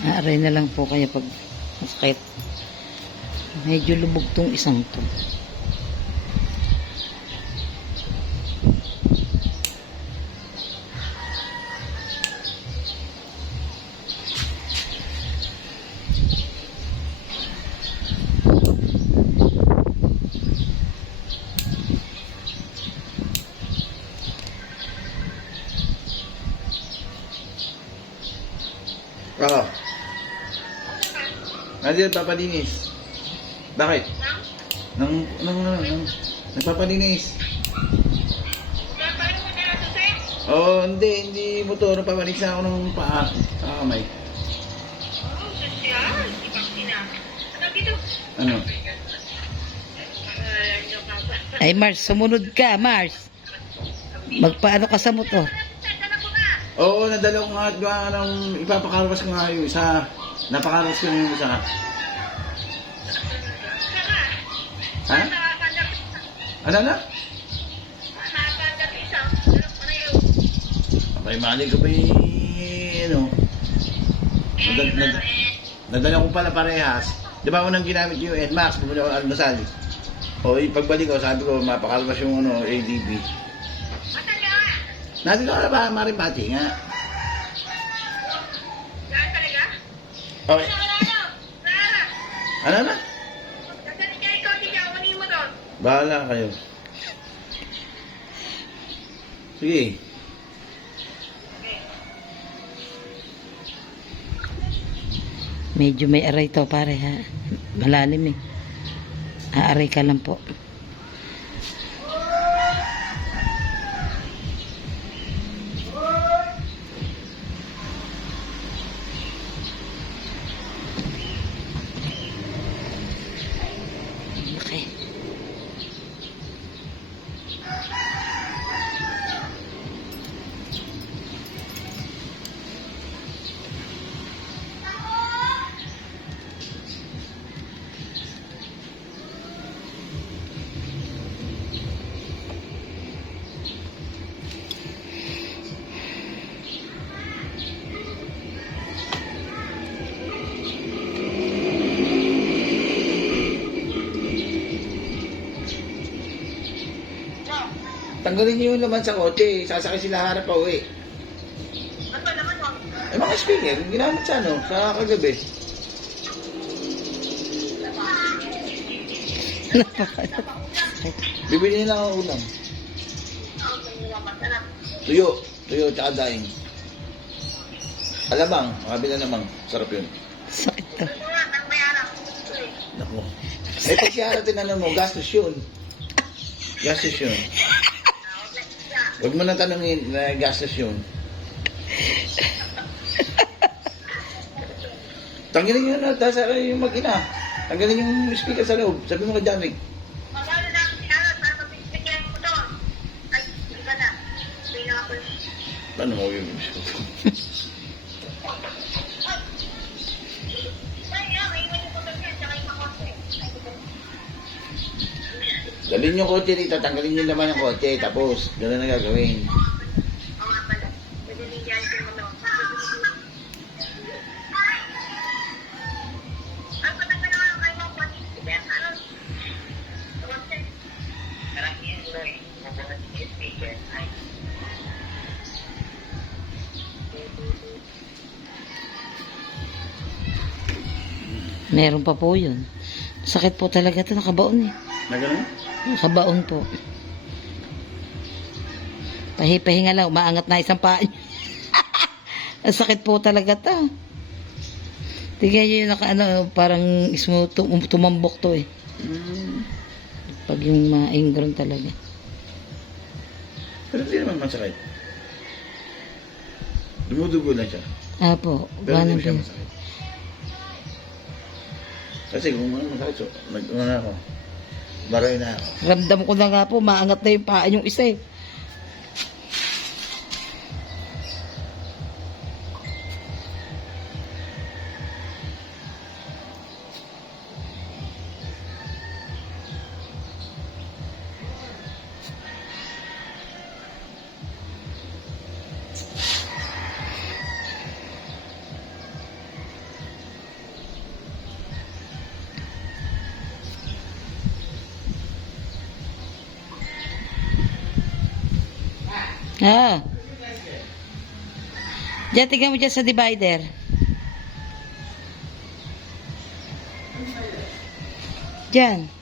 Aaray na lang po kaya pag masakit. Medyo lubog tong isang to. Oo. Nandiyan papalinis. Bakit? Nagpapalinis. Oh, hindi motor. Papalinis ako ng paa. Kamay. Ano? Ay Mars, sumunod ka Mars. Magpaano ka sa motor? Oo, nadala ko nga ng ipapakarwas ko nga yung isa. Napakarwas ko yung isa. Ha? Ano na? Abay, mali ko pa ano. Nadala ko pala parehas. Di ba unang ginamit yung NMAX, bumili ako ng almasal. O, pagbalik ko, sabi ko, mapakalmas yung ADB. Nandito ka na ba, Marimbati nga? Okay. Ano na? Bahala kayo. Sige. Medyo may aray to pare ha. Malalim eh. Aaray ka lang po. Okay. Tanggalin niyo yung laman sa kotse. Sasakay sila harap pa uwi. Eh, mga speaker, ginamit sa sa kagabi. Bibili nila ang ulam. Tuyo. Tuyo, tsaka daing. Alamang. Makabila namang. Sarap yun. Sakit to. Naku. Eh, pag siharatin mo, gastos yun. Gastos yun. Huwag mo nang tanongin na gastos yun. Tanggalin nyo na, tasa yung mag-ina. Tanggalin yung speaker sa loob. Sabi mo kay Janik. Paano mo yung speaker? Dalhin yung kotse dito, tanggalin yung laman ng kotse, tapos gano'n na gagawin. Meron pa po yun. Sakit po talaga to, nakabaon eh. Na gano'n? Nakabaon po. Pahinga lang, umaangat na isang paa. Ang sakit po talaga to. Tignan nyo yung parang tumambok to eh. Pag yung maingron talaga. Pero hindi naman masakit. Dumudugo lang siya. Apo, Pero hindi ganun siya din. masakit. Kasi kung masakit, so, na ako. Baray na ako. Ramdam ko na nga po, maangat na yung paa yung isa eh. Ah. Diyan, tingnan mo dyan sa divider. Diyan.